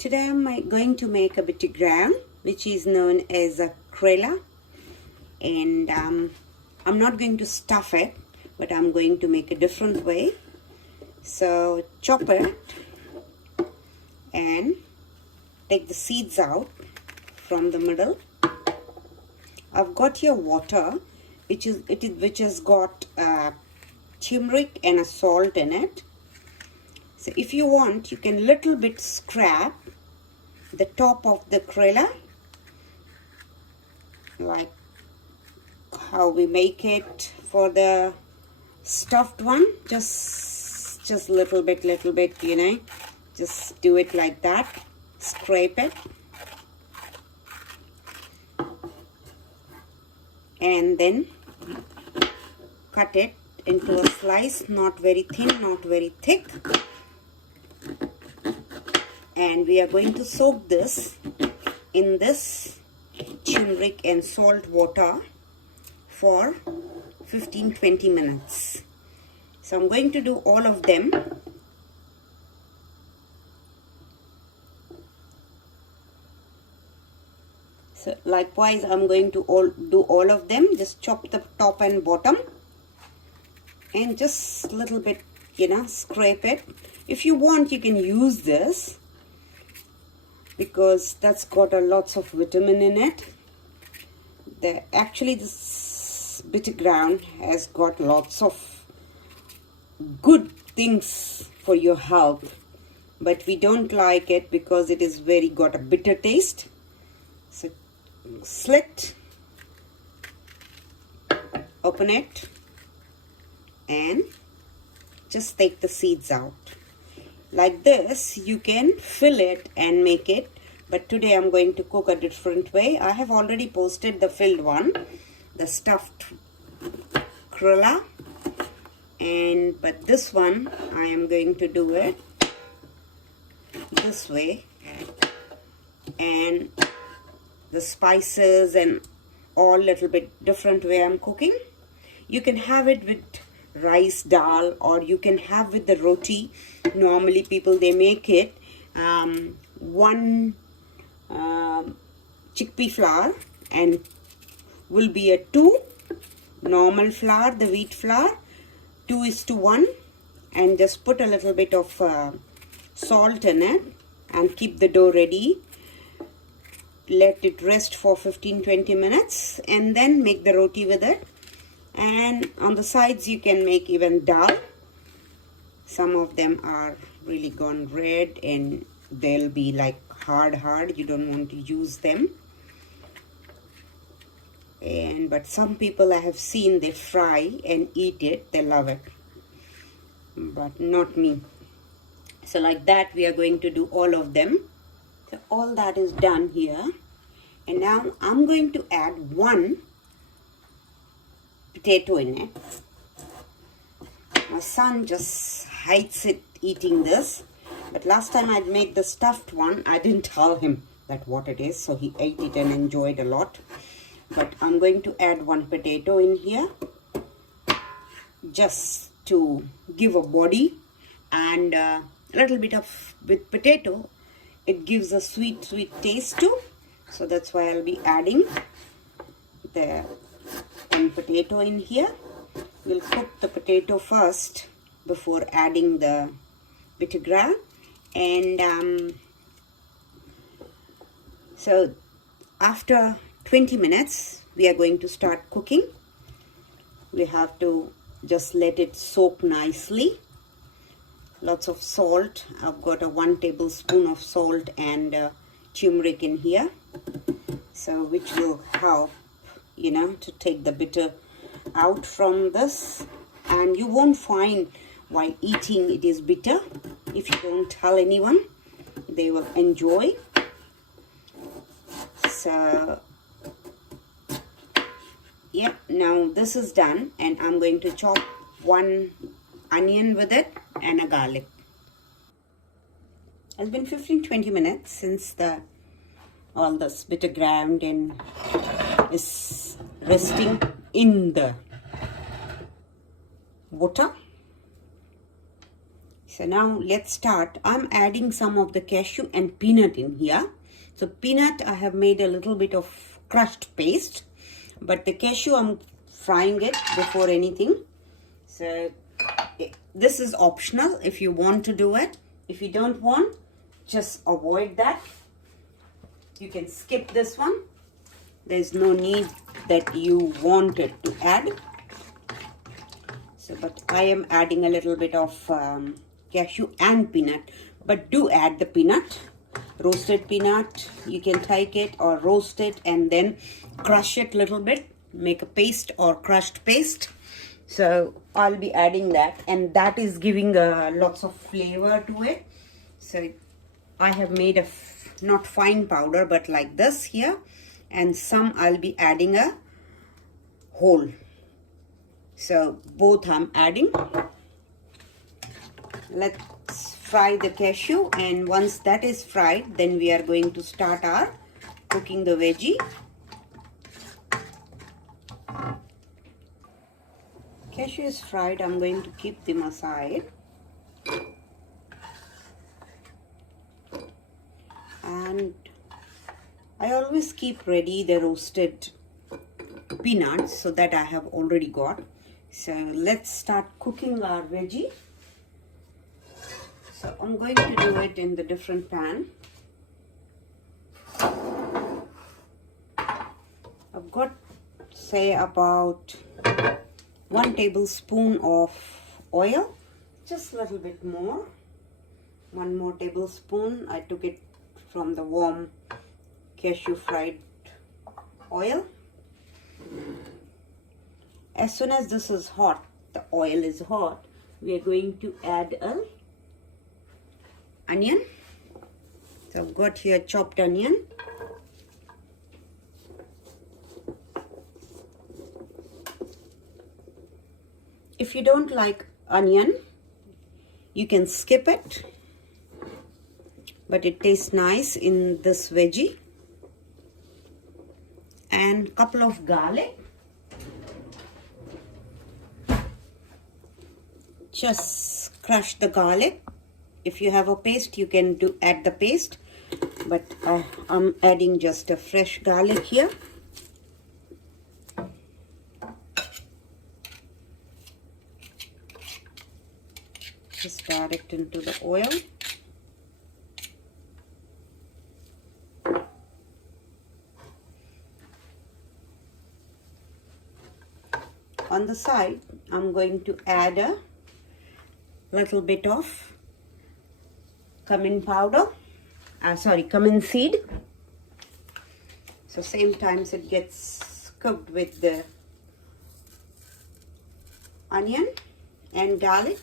Today I'm going to make a bitter gram, which is known as a Karela, and I'm not going to stuff it, but I'm going to make a different way. So chop it and take the seeds out from the middle. I've got here water, which has got turmeric and a salt in it. So if you want, you can little bit scrap the top of the Karela, like how we make it for the stuffed one. Just little bit, you know, just do it like that. Scrape it and then cut it into a slice, not very thin, not very thick. And we are going to soak this in this turmeric and salt water for 15-20 minutes. So I'm going to do all of them. So likewise I'm going to do all of them. Just chop the top and bottom and just little bit, you know, scrape it. If you want, you can use this because that's got a lots of vitamin in it. Actually this bitter ground has got lots of good things for your health, but we don't like it because it is got a bitter taste. So slit, open it and just take the seeds out. Like this you can fill it and make it, but today I'm going to cook a different way. I have already posted the filled one, the stuffed Karela, but this one I am going to do it this way, and the spices and all little bit different way I'm cooking. You can have it with rice dal, or you can have with the roti. Normally people, they make it one chickpea flour and will be a 2 normal flour, the wheat flour, 2:1, and just put a little bit of salt in it and keep the dough ready. Let it rest for 15-20 minutes and then make the roti with it. And on the sides you can make even dal. Some of them are really gone red and they'll be like hard. You don't want to use them. But some people I have seen, they fry and eat it. They love it, but not me. So like that we are going to do all of them. So all that is done here, and now I'm going to add 1 potato in it. My son just hates it eating this, but last time I made the stuffed one, I didn't tell him that what it is, so he ate it and enjoyed a lot. But I'm going to add 1 potato in here just to give a body, and a little bit of, with potato it gives a sweet taste too, so that's why I'll be adding the 1 potato in here. We'll cook the potato first before adding the bitter gram, and so after 20 minutes we are going to start cooking. We have to just let it soak nicely. Lots of salt. I've got a 1 tablespoon of salt and turmeric in here, so which will help, you know, to take the bitter out from this. And you won't find while eating it is bitter if you don't tell anyone. They will enjoy. So yeah, now this is done, and I'm going to chop 1 onion with it and a garlic. It's been 15-20 minutes since all this bitter ground and is resting in the water. So now let's start. I'm adding some of the cashew and peanut in here. So peanut, I have made a little bit of crushed paste, but the cashew, I'm frying it before anything. So this is optional if you want to do it. If you don't want, just avoid that. You can skip this one. There's no need that you want it to add. So, but I am adding a little bit of cashew and peanut, but do add the peanut, roasted peanut. You can take it or roast it and then crush it a little bit, make a paste or crushed paste. So I'll be adding that, and that is giving lots of flavor to it. So I have made a not fine powder but like this here, and some I'll be adding a whole. So both I'm adding. Let's fry the cashew, and once that is fried, then we are going to start our cooking the veggie. Cashew is fried. I'm going to keep them aside. And I always keep ready the roasted peanuts so that I have already got. So let's start cooking our veggie. So I'm going to do it in the different pan. I've got, say, about 1 tablespoon of oil, just a little bit more. 1 more tablespoon. I took it from the warm cashew fried oil. As soon as this is hot, the oil is hot, we are going to add an onion. So I've got here chopped onion. If you don't like onion, you can skip it, but it tastes nice in this veggie. And couple of garlic. Just crush the garlic. If you have a paste, you can add the paste, but I'm adding just a fresh garlic here. Just direct into the oil. On the side, I'm going to add a little bit of cumin powder, cumin seed. So same times it gets cooked with the onion and garlic.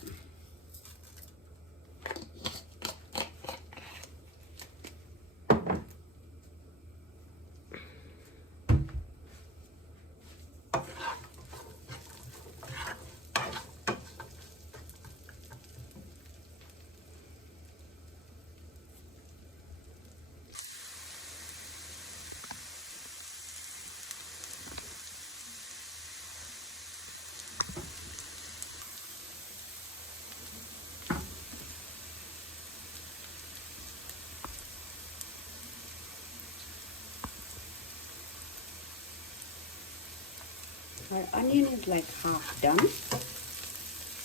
Our onion is like half done.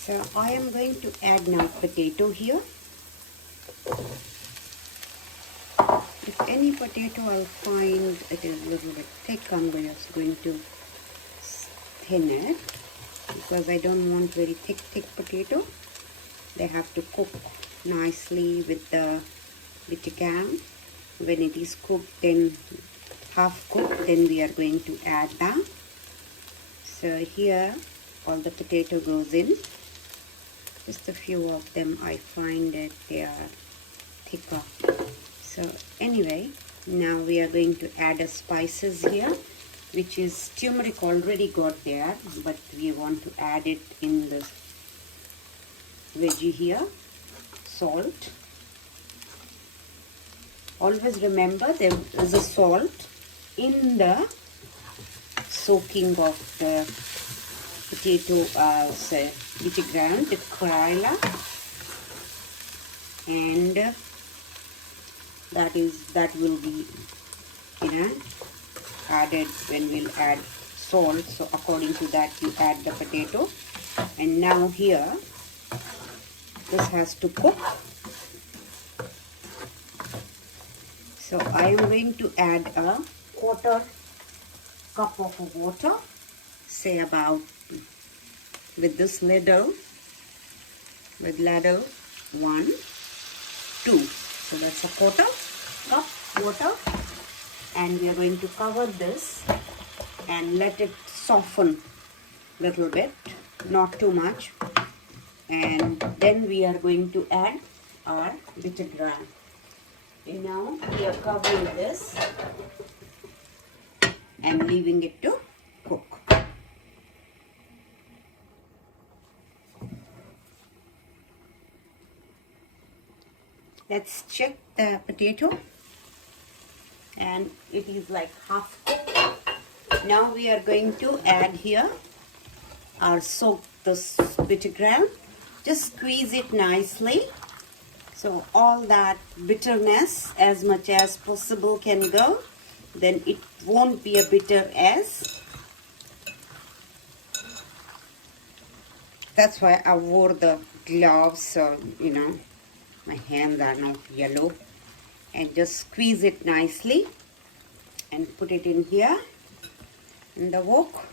So I am going to add now potato here. If any potato I'll find it is a little bit thick, I'm just going to thin it, because I don't want very thick potato. They have to cook nicely with the can. When it is cooked, then half cooked, then we are going to add that. So here all the potato goes in. Just a few of them I find that they are thicker. So anyway, now we are going to add a spices here, which is turmeric already got there, but we want to add it in the veggie here. Salt. Always remember there is a salt in the soaking of the potato, which is ground, the Karela. and that will be added when we'll add salt. So according to that you add the potato. And now here this has to cook. So I am going to add a quarter cup of water, say about with this ladle, 1, 2. So that's a quarter cup water, and we are going to cover this and let it soften a little bit, not too much. And then we are going to add our bitter gram. And now we are covering this and leaving it to cook. Let's check the potato, and it is like half cooked. Now we are going to add here our this bitter gram. Just squeeze it nicely, so all that bitterness as much as possible can go. Then it won't be a bitter as. That's why I wore the gloves, so my hands are not yellow. And just squeeze it nicely and put it in here in the wok.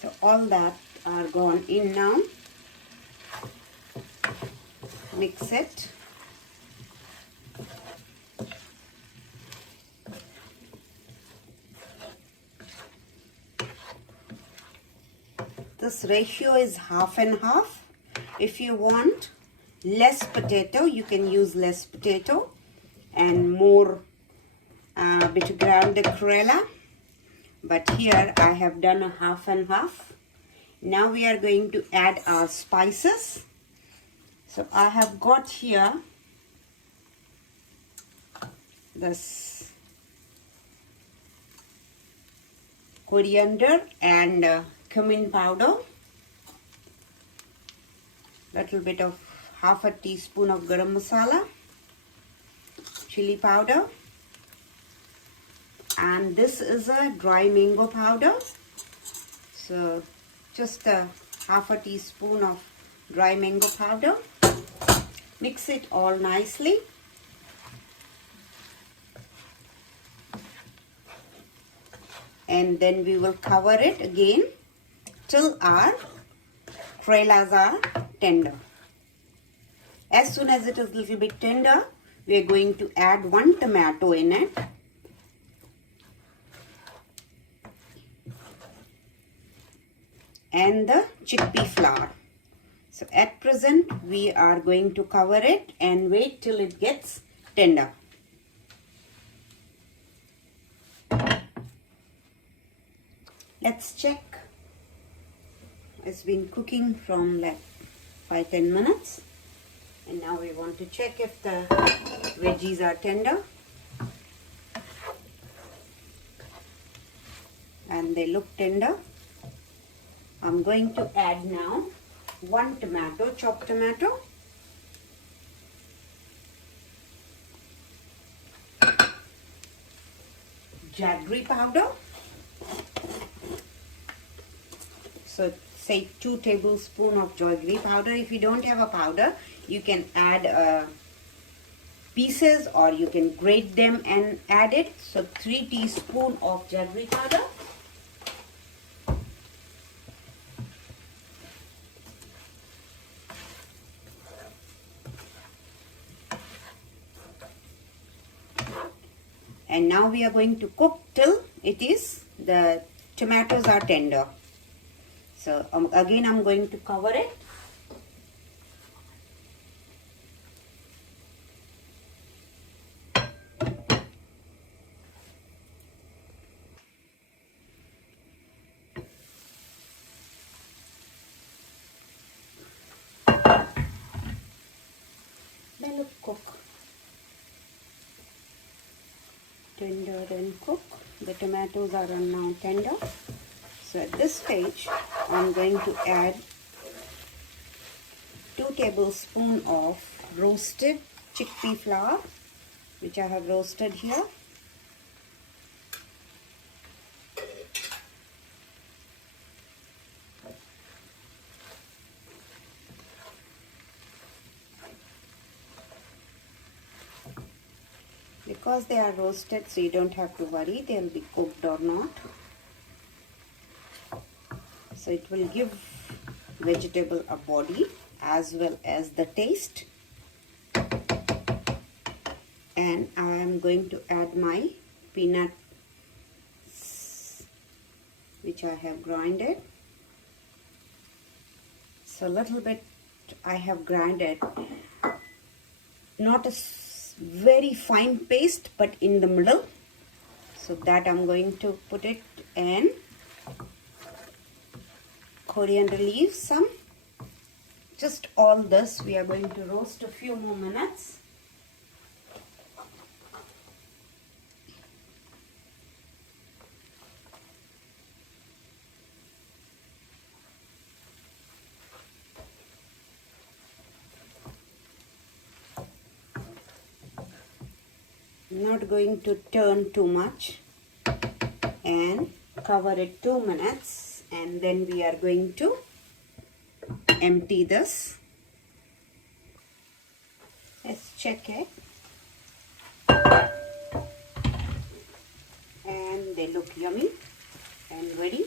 So all that are gone in now. Mix it. This ratio is half and half. If you want less potato, you can use less potato and more bitter ground Karela. But here I have done a half and half. Now we are going to add our spices. So I have got here this coriander and cumin powder, little bit of half a teaspoon of garam masala, chilli powder, and this is a dry mango powder. So just a half a teaspoon of dry mango powder. Mix it all nicely. And then we will cover it again till our Karelas are tender. As soon as it is a little bit tender, we are going to add 1 tomato in it. And the chickpea flour. So at present we are going to cover it and wait till it gets tender. Let's check. It's been cooking from like 5-10 minutes, and now we want to check if the veggies are tender, and they look tender. I'm going to add now 1 tomato, chopped tomato, jaggery powder, so say 2 tablespoons of jaggery powder. If you don't have a powder, you can add pieces, or you can grate them and add it. So 3 teaspoons of jaggery powder. And now we are going to cook till the tomatoes are tender. So again I'm going to cover it. cook, tender and cook. The tomatoes are now tender. So at this stage, I'm going to add 2 tablespoons of roasted chickpea flour, which I have roasted here. Because they are roasted, so you don't have to worry they'll be cooked or not. So it will give vegetable a body as well as the taste. And I am going to add my peanuts, which I have grinded. So a little bit I have grinded, not a very fine paste, but in the middle. So that I'm going to put it in. Coriander leaves, some. Just all this we are going to roast a few more minutes. Not going to turn too much, and cover it 2 minutes, and then we are going to empty this. Let's check it, and they look yummy and ready.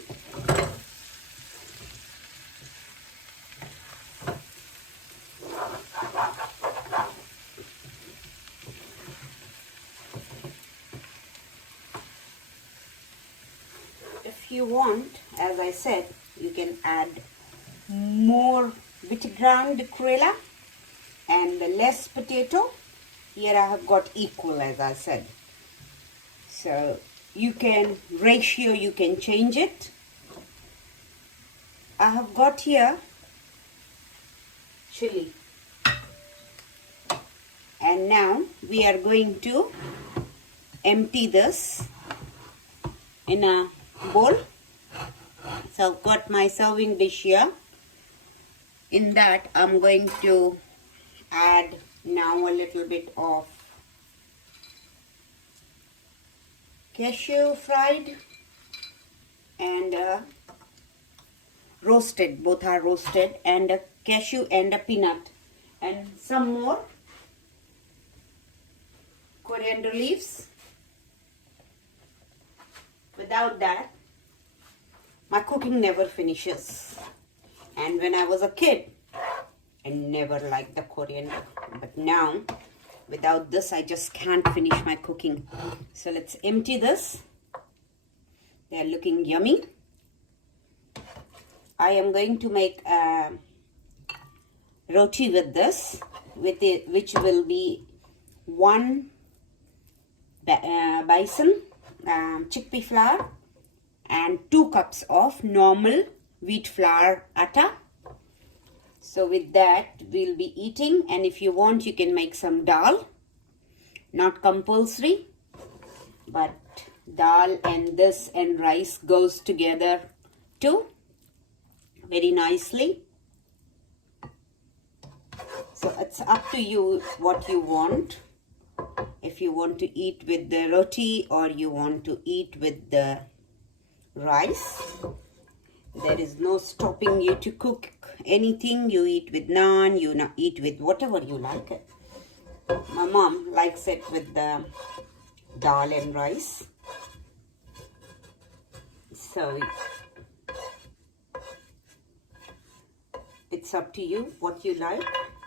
If you want, as I said, you can add more bitter ground Karela and less potato. Here I have got equal, as I said. So you can ratio, you can change it. I have got here chilli, and now we are going to empty this in a bowl. So I've got my serving dish here. In that I'm going to add now a little bit of cashew fried and roasted, both are roasted, and a cashew and a peanut, and some more coriander leaves. Without that, my cooking never finishes. And when I was a kid, I never liked the coriander. But now, without this, I just can't finish my cooking. So let's empty this. They are looking yummy. I am going to make a roti with this, which will be 1 bison chickpea flour and 2 cups of normal wheat flour atta. So with that we'll be eating, and if you want you can make some dal, not compulsory, but dal and this and rice goes together too very nicely. So it's up to you what you want. If you want to eat with the roti or you want to eat with the rice, there is no stopping you to cook anything. You eat with naan, you eat with whatever you like it. My mom likes it with the dal and rice. So it's up to you what you like,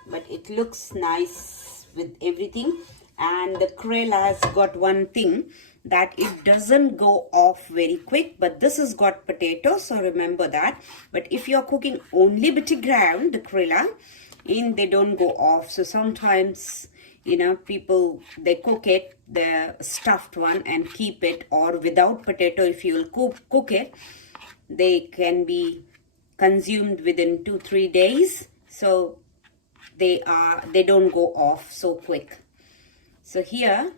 but it looks nice with everything. And the Karela has got one thing, that it doesn't go off very quick, but this has got potato, so remember that. But if you're cooking only bitter ground, the Karela, they don't go off. So sometimes, you know, people, they cook it, the stuffed one, and keep it, or without potato, if you will cook it, they can be consumed within 2-3 days. So they don't go off so quick. So here,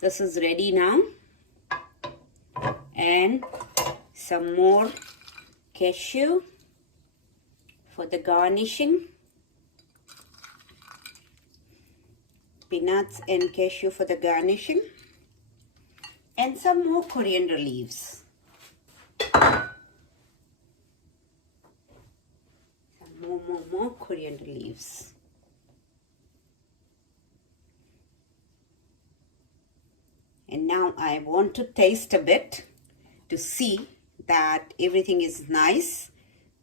this is ready now, and some more cashew for the garnishing. Peanuts and cashew for the garnishing, and some more coriander leaves. More coriander leaves. And now I want to taste a bit to see that everything is nice.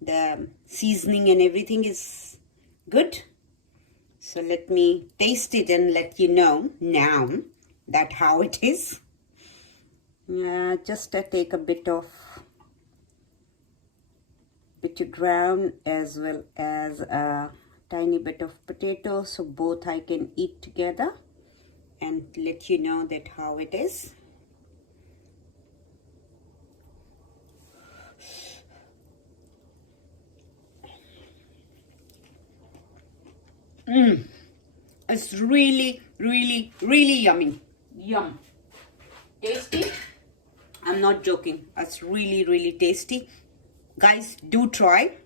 The seasoning and everything is good. So let me taste it and let you know now that how it is. Just take a bit of bitter ground as well as a tiny bit of potato, so both I can eat together and let you know that how it is. It's really yummy. Yum. Tasty. I'm not joking. It's really tasty. Guys, do try.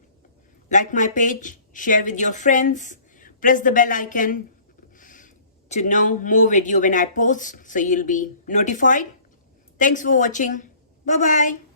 Like my page, share with your friends, press the bell icon to know more video when I post, so you'll be notified. Thanks for watching. Bye bye.